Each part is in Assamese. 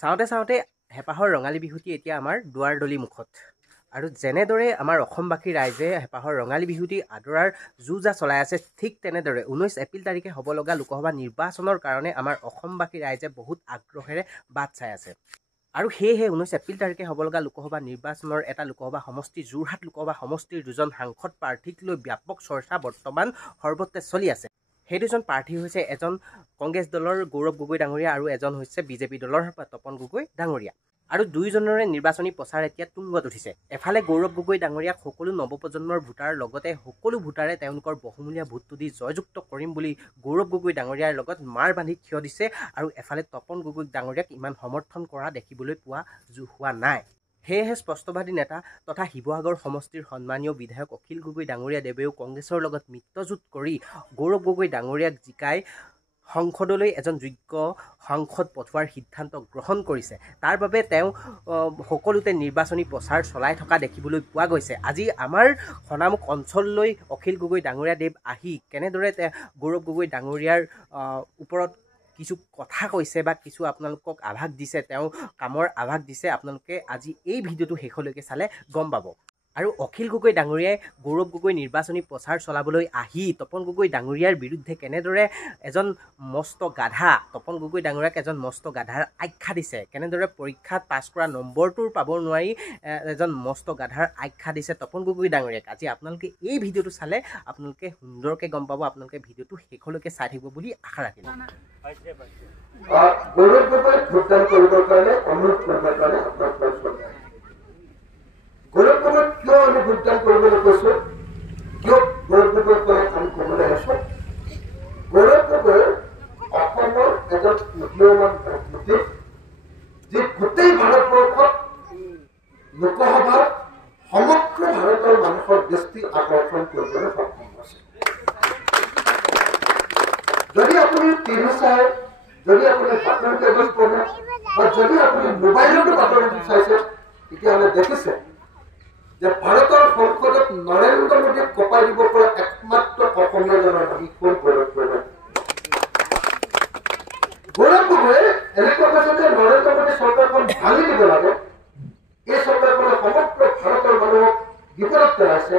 চাওঁতে চাওঁতে হেঁপাহৰ ৰঙালী বিহুটি এতিয়া আমাৰ দুৱাৰদলি মুখত। আৰু যেনেদৰে আমাৰ অসমবাসী ৰাইজে হেঁপাহৰ ৰঙালী বিহুটি আদৰাৰ যো-জা চলাই আছে, ঠিক তেনেদৰে 19 এপ্ৰিল তাৰিখে হ'ব লগা লোকসভা নিৰ্বাচনৰ কাৰণে আমাৰ অসমবাসী ৰাইজে বহুত আগ্ৰহেৰে বাট চাই আছে। আৰু সেয়েহে 19 এপ্ৰিল তাৰিখে হ'ব লগা লোকসভা নিৰ্বাচনৰ এটা লোকসভা সমষ্টি, যোৰহাট লোকসভা সমষ্টিৰ দুজন সাংসদ প্ৰাৰ্থীক লৈ ব্যাপক চৰ্চা বৰ্তমান সৰ্বত্ৰে চলি আছে। সেই দুজন প্ৰাৰ্থী হৈছে এজন কংগ্ৰেছ দলৰ গৌৰৱ গগৈ ডাঙৰীয়া আৰু এজন হৈছে বিজেপি দলৰ তপন গগৈ ডাঙৰীয়া। আৰু দুয়োজনৰে নিৰ্বাচনী প্ৰচাৰ এতিয়া তুংগত উঠিছে। এফালে গৌৰৱ গগৈ ডাঙৰীয়াক সকলো নৱপ্ৰজন্মৰ ভোটাৰ লগতে সকলো ভোটাৰে তেওঁলোকৰ বহুমূলীয়া ভোটটো দি জয়যুক্ত কৰিম বুলি গৌৰৱ গগৈ ডাঙৰীয়াৰ লগত মাৰ বান্ধি থিয় দিছে। আৰু এফালে তপন গগৈ ডাঙৰীয়াক ইমান সমৰ্থন কৰা দেখিবলৈ হোৱা নাই। সেয়েহে স্পষ্টবাদী নেতা তথা শিৱসাগৰ সমষ্টিৰ সন্মানীয় বিধায়ক অখিল গগৈ ডাঙৰীয়া দেৱেও কংগ্ৰেছৰ লগত মিত্ৰজোঁট কৰি গৌৰৱ গগৈ ডাঙৰীয়াক জিকাই সংসদলৈ এজন যোগ্য সাংসদ পঠোৱাৰ সিদ্ধান্ত গ্ৰহণ কৰিছে। তাৰ বাবে তেওঁ সকলোতে নিৰ্বাচনী প্ৰচাৰ চলাই থকা দেখিবলৈ পোৱা গৈছে। আজি আমাৰ সনামুখ অঞ্চললৈ অখিল গগৈ ডাঙৰীয়া দেৱ আহি কেনেদৰে গৌৰৱ গগৈ ডাঙৰীয়াৰ ওপৰত কিছু কথা কৈছে বা কিছু আপোনালোকক আভাস দিছে, তেওঁ কামৰ আভাস দিছে, আপোনালোকে আজি এই ভিডিঅ'টো শেষলৈকে চালে গম পাব। আৰু অখিল গগৈ ডাঙৰীয়াই গৌৰৱ গগৈ নিৰ্বাচনী প্ৰচাৰ চলাবলৈ আহি তপন গগৈ ডাঙৰীয়াৰ বিৰুদ্ধে কেনেদৰে এজন মস্ত গাধা, তপন গগৈ ডাঙৰীয়াক এজন মস্ত গাধাৰ আখ্যা দিছে, কেনেদৰে পৰীক্ষাত পাছ কৰা নম্বৰটোৰ পাব নোৱাৰি এজন মস্ত গাধাৰ আখ্যা দিছে তপন গগৈ ডাঙৰীয়াক। আজি আপোনালোকে এই ভিডিঅ'টো চালে আপোনালোকে সুন্দৰকৈ গম পাব। আপোনালোকে ভিডিঅ'টো শেষলৈকে চাই থাকিব বুলি আশা ৰাখিলোঁ। গৌৰৱ গগৈ ভোটদান কৰিবৰ কাৰণে অনুৰোধ কৰিবৰ কাৰণে আপোনাক গৌৰৱ গগৈক কিয় আমি ভোটদান কৰিবলৈ কৈছো, কিয় গৌৰৱ গগৈক আমি ক'বলৈ আছো। গৌৰৱ গগৈ অসমৰ এজন উদীয়মান ব্যক্তি, যি গোটেই ভাৰতবৰ্ষত লোকসভাৰ সমগ্ৰ ভাৰতৰ মানুহৰ দৃষ্টি আকৰ্ষণ কৰিবলৈ সক্ষম হৈছে। যদি আপুনি টিভি চাই, যদি আপুনি বাতৰি কাগজ পঢ়ে বা যদি আপুনি মোবাইলতো বাতৰি চাইছে, তেতিয়াহ'লে দেখিছে যে ভাৰতৰ সংসদত নৰেন্দ্ৰ মোদীক কঁপাই দিব পৰা একমাত্ৰ অসমীয়াজনৰ নাম হ'ল গৌৰৱ গগৈ। গৌৰৱ গগৈ এনেকুৱা কৈছে যে নৰেন্দ্ৰ মোদী চৰকাৰখন ভাঙি দিব লাগে, এই চৰকাৰখনে সমগ্ৰ ভাৰতৰ মানুহক বিপদত পেলাইছে,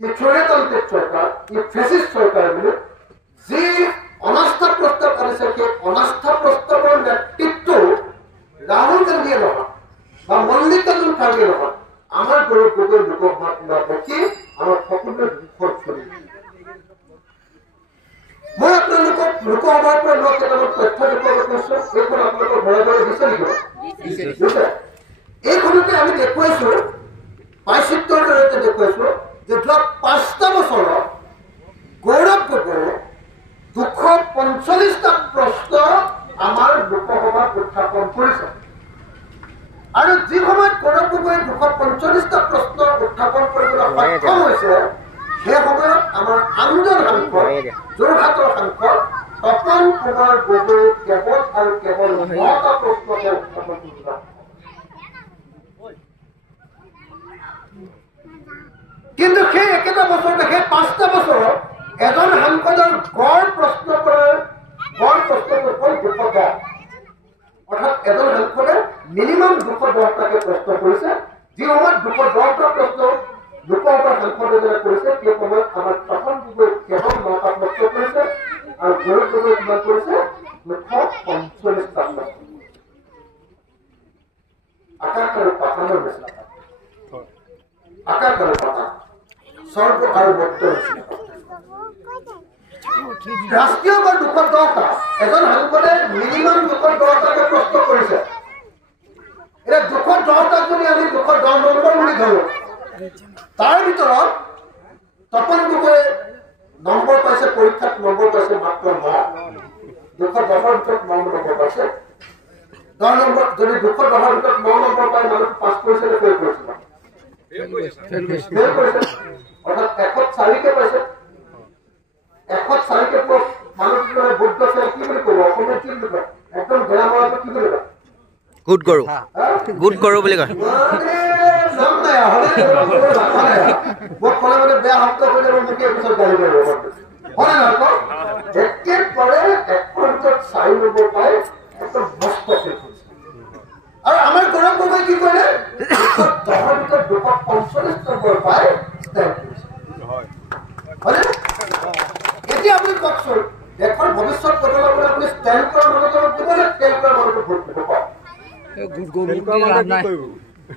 ই স্বৈৰতান্ত্ৰিক চৰকাৰ, ই ফেচিষ্ট চৰকাৰ বুলি যি অনাস্থা প্ৰস্তাৱ আনিছে, সেই অনাস্থা প্ৰস্তাৱৰ নেতৃত্ব ৰাহুল গান্ধীয়ে নহয় বা মল্লিকাৰ্জুন খাৰ্গে নহয়, আমাৰ গৌৰৱ গগৈ লোকসভাত দেখি আমাৰ সকলোৱে দুখত চলি। মই আপোনালোকক লোকসভাৰ পৰা লোৱা কেইটামান তথ্য দেখুৱাব কৈছো। এইখন আপোনালোকৰ ঘৰে ঘৰে দিছে নেকি? এইখনতে আমি দেখুৱাইছো, পাইচিত্ৰৰ জৰিয়তে দেখুৱাইছো যে যোৱা 5টা বছৰত গৌৰৱ গগৈ 245টা প্ৰশ্ন আমাৰ লোকসভাত উত্থাপন কৰিছে। আৰু যি সময়ত গৌৰৱ গগৈ 245টা প্ৰশ্ন উত্থাপন কৰিবলৈ সক্ষম হৈছে, সেই সময়ত আমাৰ আনজন সাংসদ, যোৰহাটৰ সাংসদ তপন কুমাৰ গগৈ কেৱল আৰু কেৱল 9টা প্ৰশ্নকে উত্থাপন কৰিছে। কিন্তু সেই একেটা বছৰতে, সেই 5টা বছৰত এজন সাংসদৰ গড় প্ৰশ্ন হ'ল 210। অৰ্থাৎ এজন সাংসদে মিনিমাম 210টাকে প্ৰশ্ন কৰিছে। যি সময়ত 210টা প্ৰশ্ন লোকসভাৰ সাংসদজনে কৰিছে, সেই সময়ত আমাৰ তপন গগৈ কেৱল 9টা প্ৰশ্ন কৰিছে আৰু গৌৰৱ গগৈ কিমান কৰিছে? 245টা প্ৰশ্ন। আকাশ আৰু পাতালৰ নিচিনা, আকাশ আৰু পাতাল, স্বৰ্গ আৰু মৰ্ত্যৰ নিচিনা। ৰাষ্ট্ৰীয় বা 210টা, এজন সাংসদে মিনিমাম 210টাকে প্ৰশ্ন কৰিছে। এতিয়া 210টাক যদি আমি 210 নম্বৰ বুলি ধৰো, তাৰ ভিতৰত তপন গগৈ নম্বৰ পাইছে, পৰীক্ষাত নম্বৰ পাইছে মাত্ৰ 9। 210ৰ ভিতৰত 9 নম্বৰ পাইছে। 10 নম্বৰ, যদি 210ৰ ভিতৰত 9 নম্বৰ পাই মানুহ পাছ কৰিছে নে ফেইল কৰিছে? ফেইল কৰিছে। অৰ্থাৎ 104কে পাইছে। 104কে মানুহটো ভোট দিছে কি বুলি ক'ব? অসমীয়া কি বুলি কয়? একদম বেয়া মৰাটো কি বুলি কয়? গুড গৰু, গুড গৰু বুলি কয়। মোক ক'লে মানে বেয়া শব্দ কৰিলে মই মোকে পিছত গালি পাৰিব। হয় নহয়? একেবাৰে 104 নম্বৰ পাই একদম হস্তক্ষেপ কৰিছে আৰু আমাৰ গৌৰৱ গগৈ কি কৰিলে 210 ভিতৰত 245 নম্বৰ পাই ষ্টেণ্ড কৰিছে হয়নে এতিয়া আপুনি কওকচোন দেশৰ ভৱিষ্যত বদলাবলৈ আপুনি ষ্টেণ্ড কৰা মানুহজনক দিব নে ফেইল কৰা মানুহক ভোট দিব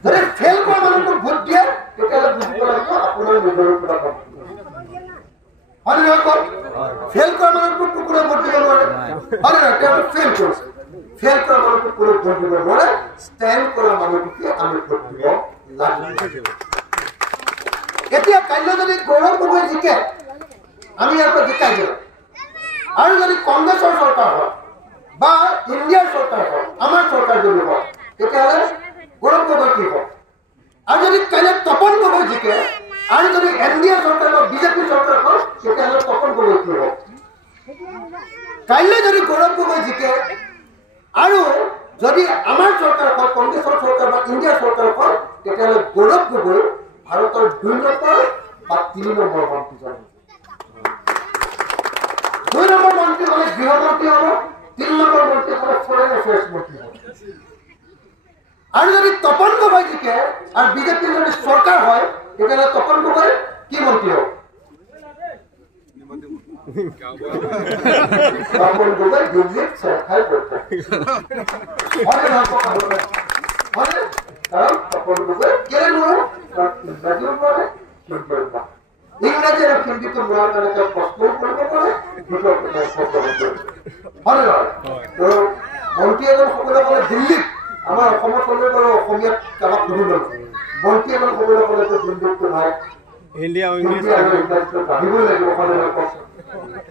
যদি ফেইল কৰা মানুহক ভোট দিয়ে তেতিয়াহ'লে বুজিব লাগিব আপোনাৰ নিজৰ ওপৰত হয়নে নহয় কওক ফেইল কৰা মানুহক কোনো ভোট দিব নোৱাৰে হয়নে নহয় তেওঁ ফেইল কৰিছে ফেইল কৰা মানুহক কোনো ভোট দিব নোৱাৰে ষ্টেণ্ড কৰা মানুহকে আমি ভোট দিব লাগিব এতিয়া কাইলৈ যদি গৌৰৱ গগৈ জিকে আমি ইয়াৰ পৰা জিকাই দিওঁ আৰু যদি কংগ্ৰেছৰ চৰকাৰ হয় বা ইণ্ডিয়াৰ চৰকাৰ হয় আমাৰ চৰকাৰ যদি হয় তেতিয়াহ'লে গৌৰৱ গগৈ কি হয় আৰু যদি কাইলৈ তপন গগৈ জিকে আৰু যদি এনডিএ চৰকাৰ বা বিজেপি চৰকাৰ হয় তেতিয়াহ'লে তপন গগৈ কি হয় কাইলৈ যদি গৌৰৱ গগৈ জিকে আৰু যদি আমাৰ চৰকাৰ হয় কংগ্ৰেছৰ চৰকাৰ বা ইণ্ডিয়াৰ চৰকাৰ হয় তেতিয়াহ'লে গৌৰৱ গগৈ ভাৰতৰ 2 নম্বৰ বা 3 নম্বৰ মন্ত্ৰীজন 2 নম্বৰ মন্ত্ৰী হ'লে গৃহমন্ত্ৰী হ'ব 3 নম্বৰ মন্ত্ৰী হ'লে ফৰেইন এফেয়াৰ্ছ মন্ত্ৰী হ'ব আৰু যদি তপন গগৈ জিকে আৰু বিজেপিৰ যদি চৰকাৰ হয় তেতিয়াহ'লে তপন গগৈ কি মন্ত্ৰী হ'ব তপন গগৈ দিল্লীত চেৰখাই পৰীক্ষা হয় কাৰণ তপন গগৈ কেলে নোৱাৰে ইংৰাজীও নোৱাৰে ইংৰাজী আৰু হিন্দীটো নোৱাৰাৰ কাৰণে তেওঁ প্ৰশ্নও কৰিব পাৰে হয় নহয় মন্ত্ৰী এজন সকলোৱে ক'লে দিল্লীত আমাৰ অসমত ক'লে বাৰু অসমীয়াত কাৰোবাক সুধি ল'লো মন্ত্ৰী এজন সকলোৱে ক'লে যে দিল্লীতটো নাই হিন্দী আৰু ইংৰাজীটো জানিবই লাগিব হয় নহয় কওকচোন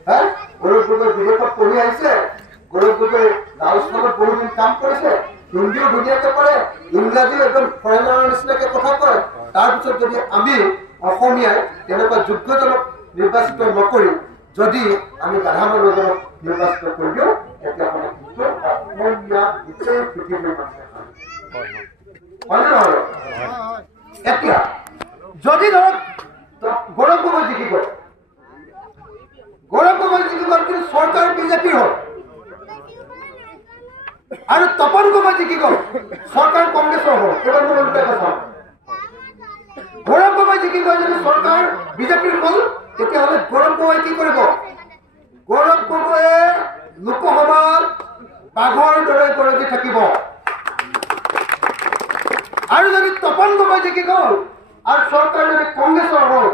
হা গৌৰৱ গগৈ বিদেশত পঢ়ি আহিছে গৌৰৱ গগৈ ৰাজস্থানত বহুদিন কাম কৰিছে হিন্দীও ধুনীয়াকে পাৰে ইংৰাজীও একদম ফৰেনাৰৰ নিচিনাকে কথা কয় তাৰপিছত যদি আমি অসমীয়াই তেনেকুৱা যোগ্যজনক নিৰ্বাচিত নকৰি যদি আমি গাধা মানুহজনক নিৰ্বাচিত কৰি দিওঁ তেতিয়াহ'লে কিন্তু অসমীয়া গোটেই পৃথিৱীৰ মানুহে হয় নে নহয় এতিয়া যদি ধৰক গৌৰৱ গগৈ জিকি গ'ল গৌৰৱ গগৈ জিকি গ'ল কিন্তু চৰকাৰ বিজেপিৰ হ'ল আৰু তপন গগৈ জিকি গ'ল চৰকাৰ কংগ্ৰেছৰ হ'ল এইবাৰ মই ওলোটাই কথা গৌৰৱ গগৈ জিকি গ'ল যদি চৰকাৰ বিজেপিৰ হ'ল তেতিয়াহ'লে গৌৰৱ গগৈ কি কৰিব গৌৰৱ গগৈয়ে লোকসভাত বাঘৰ দৰে গৰজি থাকিব আৰু যদি তপন গগৈ জিকি গ'ল আৰু চৰকাৰ যদি কংগ্ৰেছৰ হ'ল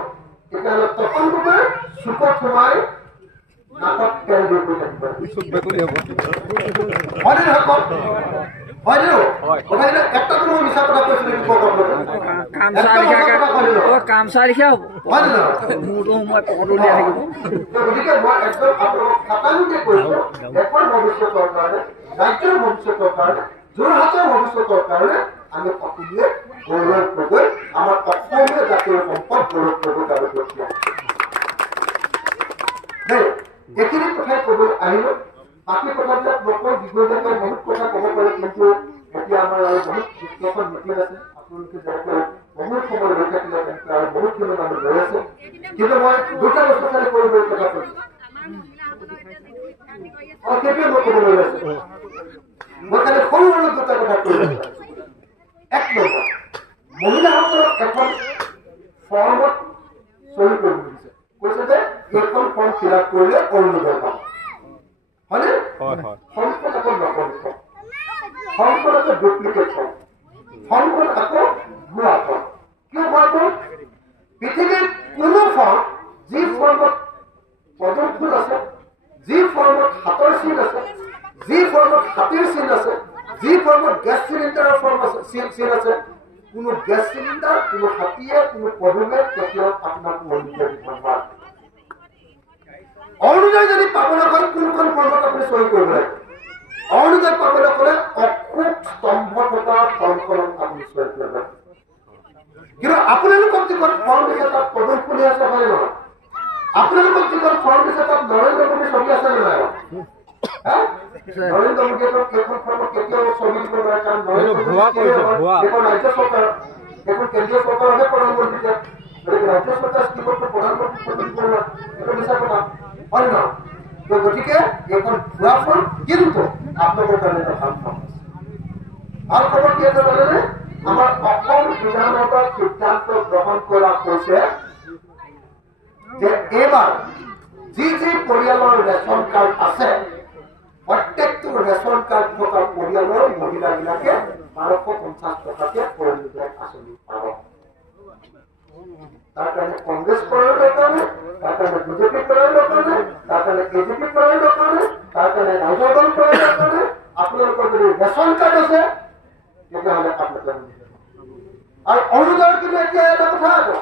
তেতিয়াহ'লে তপন গগৈ চুকত সোমাই নাকত তেল দি গৈ থাকিব হয়নে নহয় কওক হয়নে কথাখিনি একটা কোনো মিছা কথা কৈছিল নেকি কওক কামচাৰিখা হ'ব হয়নে নহয় মোৰতো সময় পকটলীয়া থাকিব গতিকে মই একদম আপোনালোক খাতালোকে কৈছোঁ দেশৰ ভৱিষ্যতৰ কাৰণে ৰাজ্যৰ ভৱিষ্যতৰ কাৰণে যোৰহাটৰ ভৱিষ্যতৰ কাৰণে আমি সকলোৱে গৌৰৱ গগৈ আমাৰ অসমীয়া জাতীয় সম্পদ গৌৰৱ গগৈ আৰু প্ৰক্ৰিয়া দেই এইখিনি কথাই ক'বলৈ আহিলো বাকী কথাবিলাক নকয় বিজয়জাতীয় বহুত কথা ক'ব পাৰে কিন্তু এতিয়া আমাৰ আৰু বহুত বিশ্লেষণ মিটিং আছে আপোনালোকে যেনেকৈ বহুত সময় ৰৈ থাকিলে তেনেকৈ আৰু বহুতখিনি মানুহ ৰৈ আছে কিন্তু মই 2টা বস্তু খালি কৰিবলৈ কথা কৈছোঁ সেইটোৱে মই ক'বলৈ আছো মই খালি সৰু সৰু 2টা কথা কৈ আছো 1 নম্বৰ মহিলাসকলক এখন ফৰ্মত চহী কৰিব দিছে কৈছে যে এইখন ফৰ্ম ফিল আপ কৰিলে অৰুণোদয় পাম হয়নে ফৰ্মখন আকৌ নকল ফৰ্ম ফৰ্মখন আকৌ ডুপ্লিকেট ফৰ্ম ফৰ্মখন আকৌ ভুৱা ফৰ্ম কিয় ভুৱা ফৰ্ম পৃথিৱীৰ কোনো ফৰ্ম যি ফৰ্মত পদম ফুল আছে যি ফৰ্মত হাতৰ চিন আছে যি ফৰ্মত হাতীৰ চিন আছে যি ফৰ্মত গেছ চিলিণ্ডাৰৰ ফৰ্ম আছে চিন আছে কোনো গেছ চিলিণ্ডাৰ কোনো হাতীয়ে কোনো পদমে কেতিয়াও আপোনাক অৰুণোদয় দিব নোৱাৰে অৰুণোদয় যদি পাবলৈ হয় কোনখন ফৰ্মত আপুনি চহী কৰিব লাগে অৰুণোদয় পাবলৈ হ'লে অখোট স্তম্ভ থকা ফৰ্মখনত আপুনি চহী কৰিব লাগে কিন্তু আপোনালোকক যিখন ফৰ্ম দিছে তাত পদম ফুলি আছে হয় নহয় আপোনালোকক যিখন ফৰ্ম দিছে তাত নৰেন্দ্ৰ মোদী ছবি আছে নে নাই নৰেন্দ্ৰ মোদীয়ে সেইখন ফৰ্মত কেতিয়াও ছবি দিব নোৱাৰে কাৰণ নৰেন্দ্ৰ মোদী এখন ৰাজ্য চৰকাৰ এখন কেন্দ্ৰীয় চৰকাৰহে প্ৰধানমন্ত্ৰী গতিকে ৰাজ্য চৰকাৰ স্কিমতটো প্ৰধানমন্ত্ৰী ছবি দিব নোৱাৰে এইটো মিছা কথা হয় নহয় গতিকে এইখন ভুৱা ফৰ্ম কিন্তু আপোনালোকৰ কাৰণে এটা ভাল ফৰ্ম আছে ভাল খবৰ কি আছে জানেনে? আমাৰ অসম বিধানসভাৰ সিদ্ধান্ত গ্ৰহণ কৰা হৈছে যে এইবাৰ যি পৰিয়ালৰ ৰেচন কাৰ্ড আছে প্ৰত্যেকটো ৰেচন কাৰ্ড থকা পৰিয়ালৰ মহিলাবিলাকে 1250 টকাকে পৰিয়াল আঁচনি পাব। তাৰ কাৰণে কংগ্ৰেছ কৰাৰ দৰকাৰ নাই, তাৰ কাৰণে বিজেপি কৰাৰ দৰকাৰ নাই, তাৰ কাৰণে এজিপি কৰাৰ দৰকাৰ নাই, তাৰ কাৰণে ৰাইজৰ দল কৰাৰ দৰকাৰ নাই। আপোনালোকৰ যদি ৰেচন কাৰ্ড আছে তেতিয়াহ'লে আপোনালোকে আৰু অৰুণোদয়ৰ কিন্তু এতিয়া এটা কথা আছে,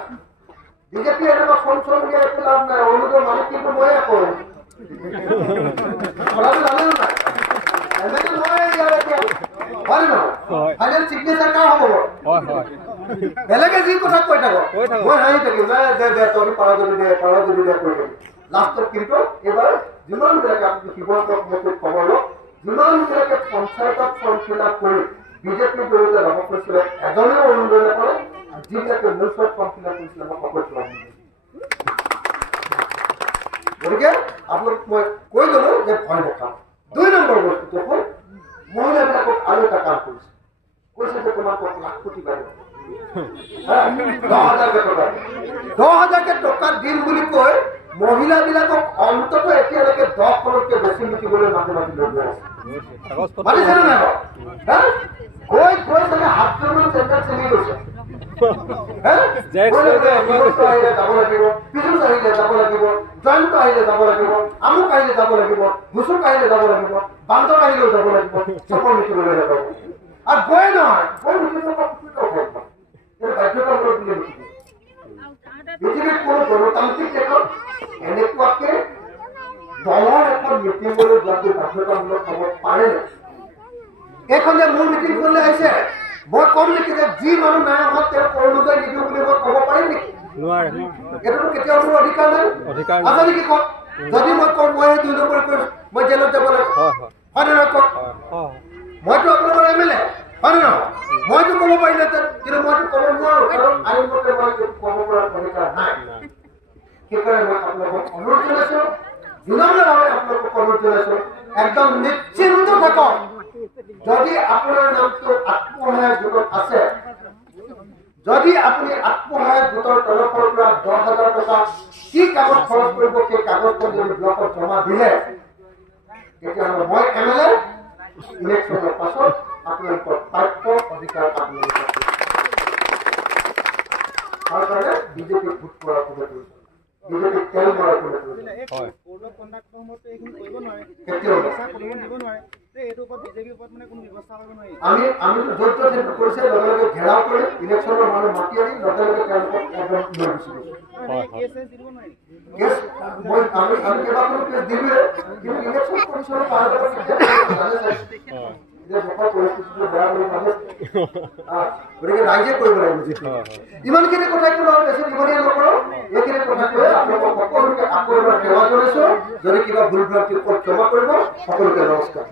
বিজেপি এনেকুৱা ফোন উলিয়াই একো লাভ নাই। অৰুণোদয়ৰ মালিক কিন্তু ময়ে কৰোঁ কথাটো জানে নাই? এনেকে মই ইয়াৰ এতিয়া হয় নহয়? ফাইনেল চিগনেচাৰ কাৰ হ'ব? বেলেগে যি কথা কৈ থাকক মই হাঁহি থাকিম, দে তই পাৰা যদি দে কৈ থাকিম। লাষ্টত কিন্তু এইবাৰ যিমানবিলাকে আপুনি শিৱসাগৰ সমষ্টিত খবৰ লওক, যিমানবিলাকে পঞ্চায়তত ফৰ্ম ফিল আপ কৰি বিজেপিৰ জৰিয়তে লাভ কৰিছিলে এজনেও অৰুণোদয় নকৰে, যিবিলাকে মূলচত ফৰ্ম ফিল আপ কৰিছিলে মই সকলোৱে। গতিকে আপোনাক মই কৈ গলো যে ভয় নাখাওঁ। 2 নম্বৰ বস্তুটো হ'ল মহিলাবিলাকক আৰু এটা কাম কৰিছে, কৈছে যে তোমালোকক লাখ কোটি বাইদেউ 10,000 টকা দিম বুলি কৈ মহিলাবিলাকক অন্তত এতিয়ালৈকে 10খনতকৈ বেছি লিখিবলৈ মাতি লৈ গৈ আছে। মাতিছেনে নাই বাৰু? গৈ চাগে 7জনমান চেণ্টাৰ চেলি গৈছে। আহিলে যাব লাগিব, পিছুচ আহিলে যাব লাগিব, জয়ন্ত আহিলে যাব লাগিব, আমুক আহিলে যাব লাগিব, ঘুচুক আহিলে যাব লাগিব, বান্দৰ আহিলেও যাব লাগিব, চপৰ লিখিবলৈ যাব। আৰু গৈ নহয় গৈ বাধ্যতামূলক বুলি লিখিব। পৃথিৱীত কোনো গণতান্ত্ৰিক দেশত এনেকুৱাকে দলৰ এখন মিটিঙলৈ যোৱাটো বাধ্যতামূলক হ'ব পাৰে নে? এইখন যে মোৰ মিটিং কৰিলে আহিছে, মই কম নেকি যে যি মানুহ নাই আমাক তেওঁ অৰুণোদয় নিদিওঁ বুলি মই ক'ব পাৰিম নেকি? এইটোতো কেতিয়াও মোৰ অধিকাৰ নাই। আছে নেকি কওক? যদি মই কওঁ মই 2 নম্বৰ কৰিছো মই জেলত যাব লাগিব, হয় নে নহয় কওক? মইতো আপোনালোকৰ MLA, হয় নে নহয়? মইতো ক'ব পাৰিলেহেঁতেন, কিন্তু মইতো ক'ব নোৱাৰো, কাৰণ আইনমতে মই ক'ব পৰাৰ অধিকাৰ নাই। সেইকাৰণে মই আপোনালোকক অনুৰোধ জনাইছো, বিনম্ৰভাৱে আপোনালোকক অনুৰোধ জনাইছো, একদম নিশ্চিন্ত থাকক। যদি আপোনাৰ নামটো আত্মসহায়ক গোটত আছে, যদি আপুনি আত্মসহায়ক গোটৰ তৰফৰ পৰা 10,000 টকা কি কাগজ খৰচ কৰিব সেই কাগজখন যদি ব্লকত জমা দিলে তেতিয়াহ'লে মই MLA ইলেকশ্যনৰ পাছত আপোনালোকৰ প্ৰাপ্য অধিকাৰ আপোনালোকক তাৰ কাৰণে বিজেপিক ভোট কৰাৰ কথা কৈছে, বিজেপিক তেল মৰাৰ কথা কৈছে। আমিতো য'ত সেইটো কৰিছে লগে লগে ঘেৰাও কৰি ইলেকশ্যনৰ মানুহ মাতি আনি লগে লগে তেওঁলোকক একদম লৈ গুচি গৈছে। আমি কেইবাখনো কেছ দিলোৱে, কিন্তু ইলেকশ্যন কমিশ্যনৰ পৰিস্থিতিটো বেয়া বুলি ভাবে। গতিকে ৰাইজে কৰিব লাগিব যিটো ইমানখিনি কথা কোনো আৰু বেছি দীঘলীয়া নকৰোঁ। এইখিনি কথা কৈ আপোনালোকক সকলোকে আকৌ এবাৰ সেৱা জনাইছো। যদি কিবা ভুল ভ্ৰান্তি ক্ষমা কৰিব। সকলোকে নমস্কাৰ।